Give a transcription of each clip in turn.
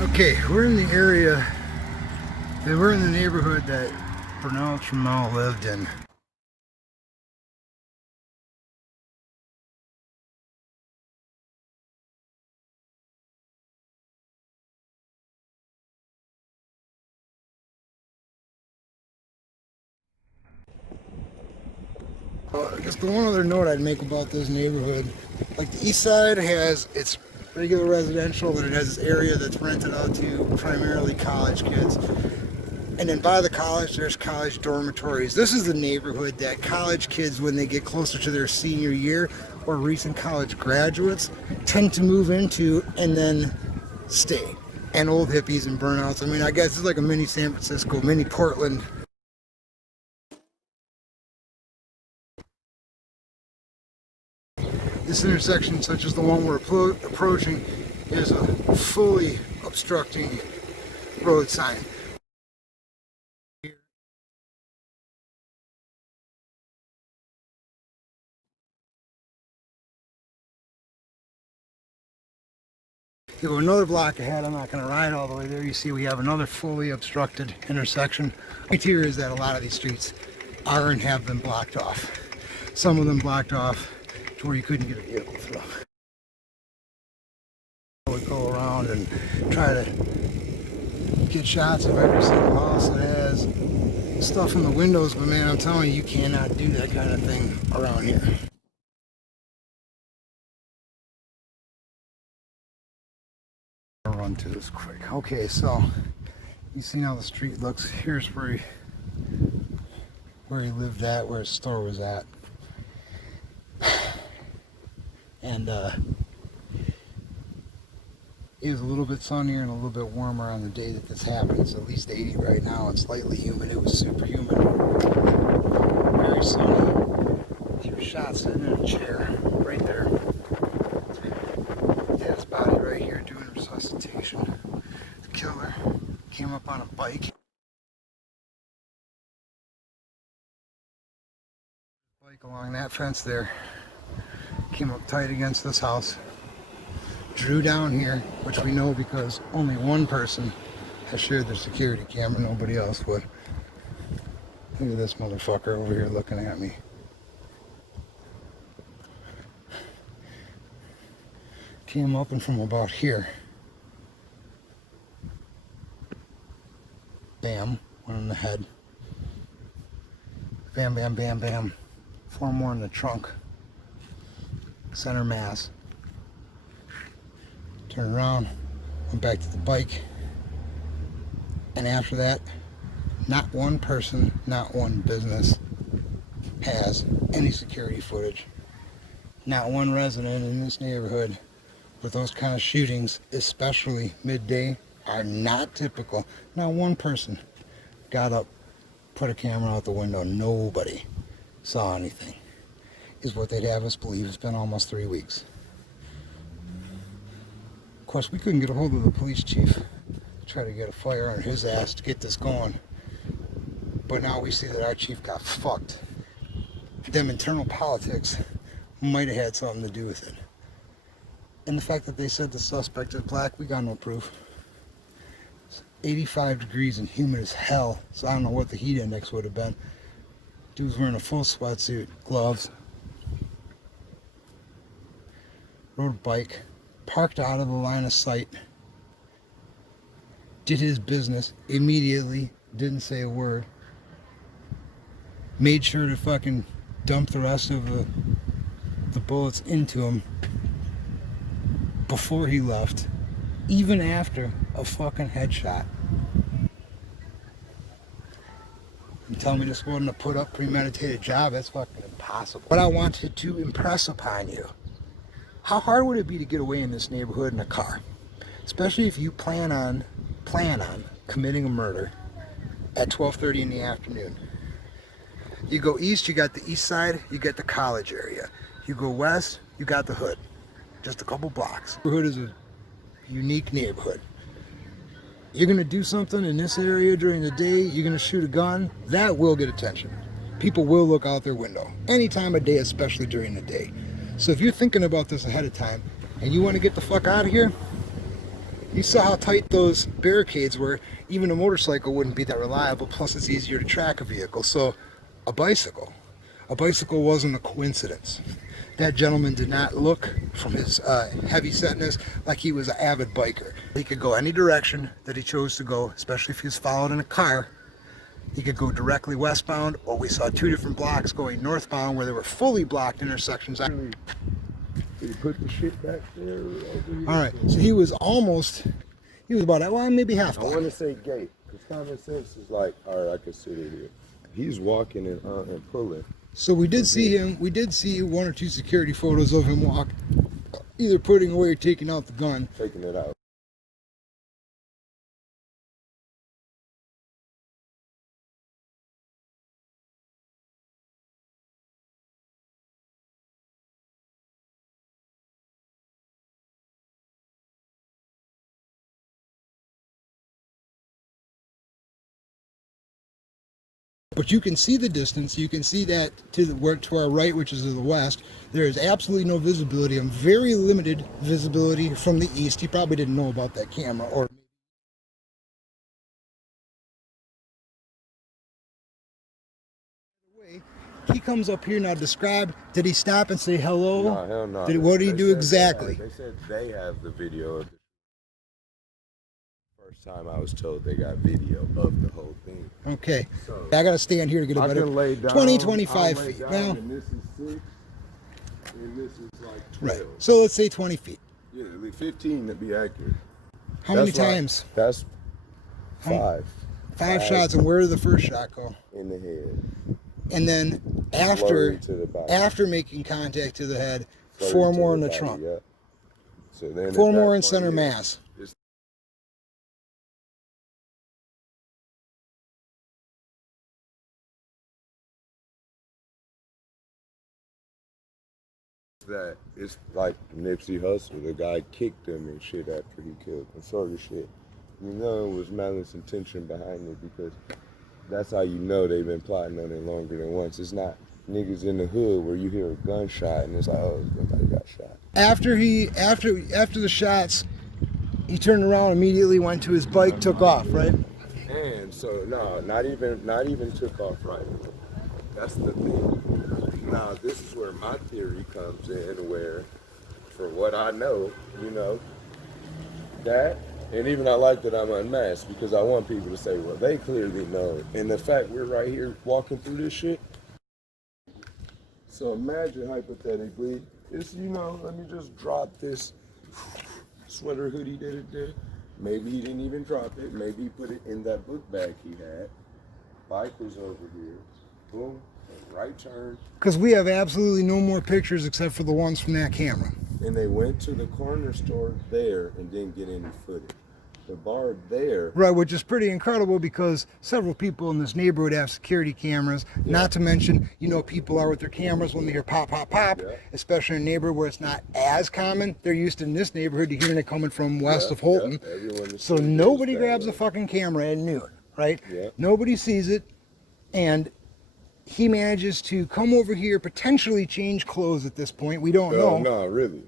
Okay, we're in the area, we're in the neighborhood that Bernell Trammell lived in. Well, I guess the one other note I'd make about this neighborhood, like the east side has its regular residential, but it has this area that's rented out to primarily college kids. And then by the college, there's college dormitories. This is the neighborhood that college kids, when they get closer to their senior year, or recent college graduates, tend to move into and then stay. And old hippies and burnouts. I mean, I guess it's like a mini San Francisco, mini Portland. This intersection, such as the one we're approaching, is a fully obstructing road sign. You go another block ahead, I'm not going to ride all the way there. You see we have another fully obstructed intersection. The point here is that a lot of these streets are and have been blocked off. Some of them blocked off to where you couldn't get a vehicle through. We go around and try to get shots of every single house that has stuff in the windows, but man, I'm telling you, you cannot do that kind of thing around here. I'll run through this quick. Okay, so you see how the street looks. Here's where he lived at, where his store was at. And it was a little bit sunnier and a little bit warmer on the day that this happened. It's at least 80 right now. It's slightly humid. It was super humid. Very sunny. He was shot sitting in a chair right there. He had his body right here doing resuscitation. The killer came up on a bike. Bike along that fence there. Came up tight against this house. Drew down here, which we know because only one person has shared their security camera, nobody else would. Look at this motherfucker over here looking at me. Came up and from about here. Bam, one in the head. Bam, bam, bam, bam. 4 more in the trunk. Center mass. Turned around, went back to the bike, and after that, not one person, not one business has any security footage. Not one resident in this neighborhood with those kind of shootings, especially midday, are not typical. Not one person got up, put a camera out the window. Nobody saw anything, is what they'd have us believe. It's been almost 3 weeks. Of course, we couldn't get a hold of the police chief to try to get a fire on his ass to get this going. But now we see that our chief got fucked. Them internal politics might have had something to do with it. And the fact that they said the suspect is black, we got no proof. It's 85 degrees and humid as hell, so I don't know what the heat index would have been. Dude's wearing a full sweatsuit, gloves, rode a bike, parked out of the line of sight, did his business immediately, didn't say a word, made sure to fucking dump the rest of the bullets into him before he left, even after a fucking headshot. You tell me this wasn't a put up premeditated job? That's fucking impossible. What I wanted to impress upon you, how hard would it be to get away in this neighborhood in a car? Especially if you plan on committing a murder at 12:30 in the afternoon. You go east, you got the east side, you get the college area. You go west, you got the hood. Just a couple blocks. The hood is a unique neighborhood. You're gonna do something in this area during the day, you're gonna shoot a gun, that will get attention. People will look out their window any time of day, especially during the day. So if you're thinking about this ahead of time and you want to get the fuck out of here, You saw how tight those barricades were. Even a motorcycle wouldn't be that reliable, plus it's easier to track a vehicle. So a bicycle wasn't a coincidence. That gentleman did not look, from his heavy setness, like he was an avid biker. He could go any direction that he chose to go, especially if he was followed in a car. He could go directly westbound, or we saw two different blocks going northbound where there were fully blocked intersections. Did he put the shit back there? Alright, so he was about, well, maybe half block. I want to say gate, because common sense is like, all right, I can sit in here. He's walking and pulling. So we did see one or two security photos of him walk, either putting away or taking out the gun. Taking it out. But you can see the distance. You can see that to our right, which is to the west, there is absolutely no visibility and very limited visibility from the east. He probably didn't know about that camera, or he comes up here now. Describe. Did he stop and say hello? No, hell no. What did he do exactly? They said they have the video of the first time I was told they got video of the whole thing. Okay. So I got to stand here to get a better. I can lay down, 20, 25 feet. Well, and this is 6, and this is like 12. right. So let's say 20 feet. Yeah, like 15 to be accurate. How many times? That's 5. 5 shots, and where did the first shot go? In the head. And then after making contact to the head, 4 more in the trunk. Yep. So then 4 more in center mass. That it's like Nipsey Hussle, the guy kicked him and shit after he killed him, sort of shit. You know it was malice intention behind it, because that's how you know they've been plotting on it longer than once. It's not niggas in the hood where you hear a gunshot and it's like, oh, somebody got shot. After the shots, he turned around, immediately went to his bike, took off, right? And so no, not even took off right. That's the thing. Now this is where my theory comes in, where, for what I know, you know, that, and even I like that I'm unmasked, because I want people to say, well, they clearly know. And the fact we're right here walking through this shit. So imagine hypothetically, it's, you know, let me just drop this sweater hoodie that it did. Maybe he didn't even drop it. Maybe he put it in that book bag he had. Bike was over here. Boom. Right turn. Because we have absolutely no more pictures except for the ones from that camera. And they went to the corner store there and didn't get any footage. The bar there. Right, which is pretty incredible, because several people in this neighborhood have security cameras. Yeah. Not to mention, you know, people are with their cameras when they hear pop, pop, pop, yeah. Especially in a neighborhood where it's not as common. They're used to, in this neighborhood, to hearing it coming from west of Holton. Yeah. So nobody grabs a fucking camera at noon, right? Yeah. Nobody sees it, and he manages to come over here, potentially change clothes at this point. We don't know. No, really.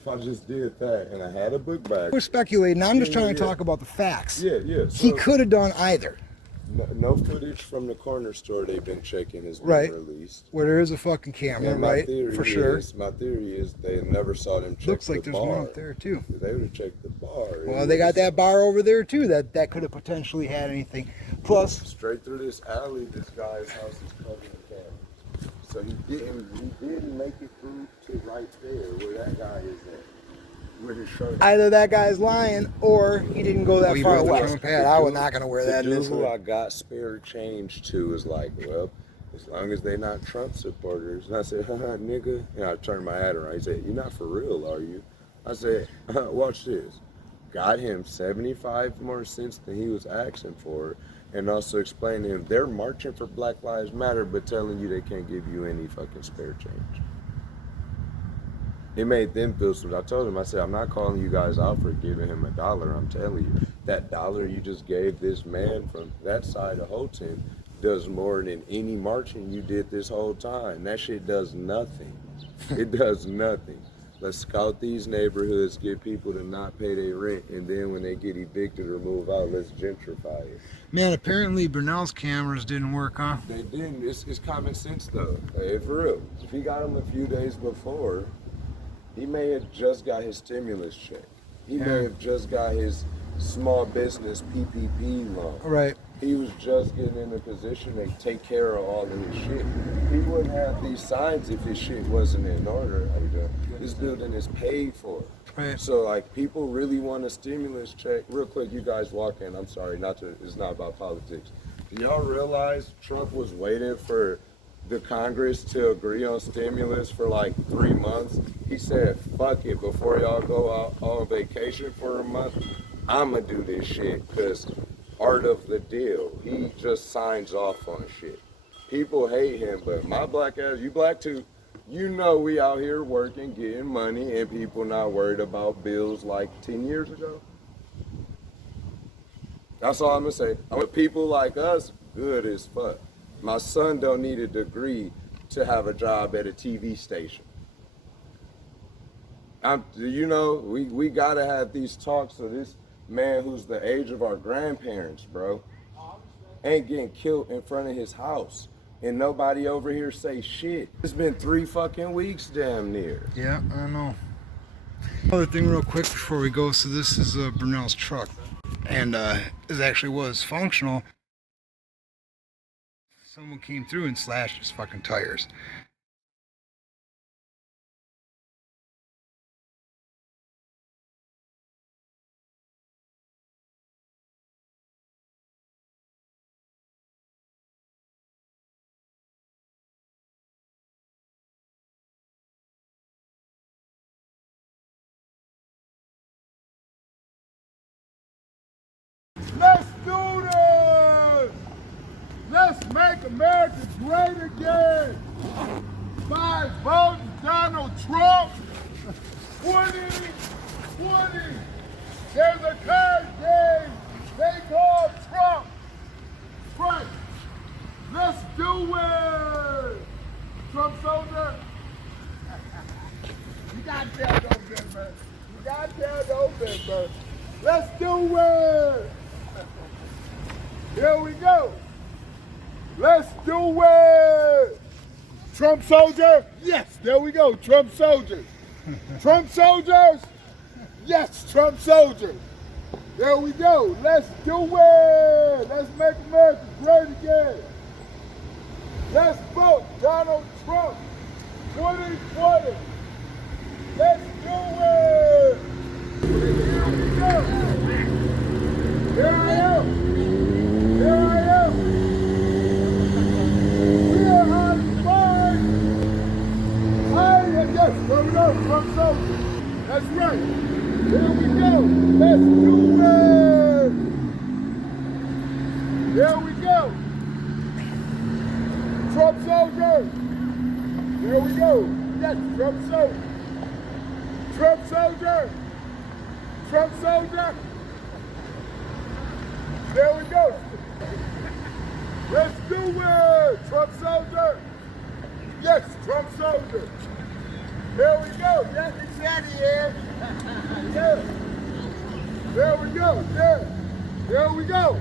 If I just did that and I had a book bag. We're speculating. I'm just trying to talk about the facts. Yeah. So he could have done either. No footage from the corner store they've been checking has been released. Where there is a fucking camera, right? For sure. My theory is they never saw them check the bar. Looks like there's one up there too. They would have checked the bar. Well, they got that bar over there too. That could have potentially had anything. Plus, straight through this alley, this guy's house is covered in cameras. So he didn't make it through to right there where that guy is at. Either that guy's lying, or he didn't go that far west. I was not going to wear that. The dude who I got spare change to is like, well, as long as they not Trump supporters. And I said, haha, nigga. And I turned my hat around. He said, you're not for real, are you? I said, watch this. Got him 75 more cents than he was asking for. And also explained to him, they're marching for Black Lives Matter, but telling you they can't give you any fucking spare change. It made them feel stupid. I told him, I said, I'm not calling you guys out for giving him $1. I'm telling you, that $1 you just gave this man from that side of Holton does more than any marching you did this whole time. That shit does nothing. It does nothing. Let's scout these neighborhoods, get people to not pay their rent, and then when they get evicted or move out, let's gentrify it. Man, apparently Bernell's cameras didn't work, huh? They didn't. It's common sense though. Hey, for real. If he got them a few days before, he may have just got his stimulus check. He may have just got his small business PPP loan. Right. He was just getting in a position to take care of all of his shit. He wouldn't have these signs if his shit wasn't in order. This building is paid for. Right. So like people really want a stimulus check. Real quick, you guys walk in. I'm sorry, it's not about politics. Do y'all realize Trump was waiting for the Congress to agree on stimulus for like 3 months? He said, fuck it, before y'all go out on vacation for a month, I'ma do this shit, because art of the deal. He just signs off on shit. People hate him, but my black ass, you black too, you know we out here working, getting money, and people not worried about bills like 10 years ago. That's all I'm gonna say. With people like us, good as fuck. My son don't need a degree to have a job at a TV station. We gotta have these talks so this man who's the age of our grandparents, bro, ain't getting killed in front of his house. And nobody over here say shit. It's been 3 fucking weeks damn near. Yeah, I know. Another thing real quick before we go, so this is Bernell's truck. And it actually was functional. Someone came through and slashed his fucking tires. Let's do this! Let's make America great again! 5 votes, Donald Trump! 2020! There's a card game they call Trump! Right! Let's do it! Trump soldier! You gotta tell those members. You gotta tell those members. Let's do it! Here we go. Let's do it. Trump soldier. Yes, there we go. Trump soldiers. Trump soldiers. Yes, Trump soldiers. There we go. Let's do it. Let's make America great again. Let's vote Donald Trump 2020. Let's do it. Here we go. Here I am. Here I am. We are on fire. Yes, there we go. Trump soldier. That's right. Here we go. Let's do it. There we go. Trump soldier. There we go. Yes, Trump soldier. Trump soldier. Trump soldier. There we go. Let's do it. Trump soldier. Yes, Trump soldier. There we go. Yes, exactly. Yeah. There we go. There we go.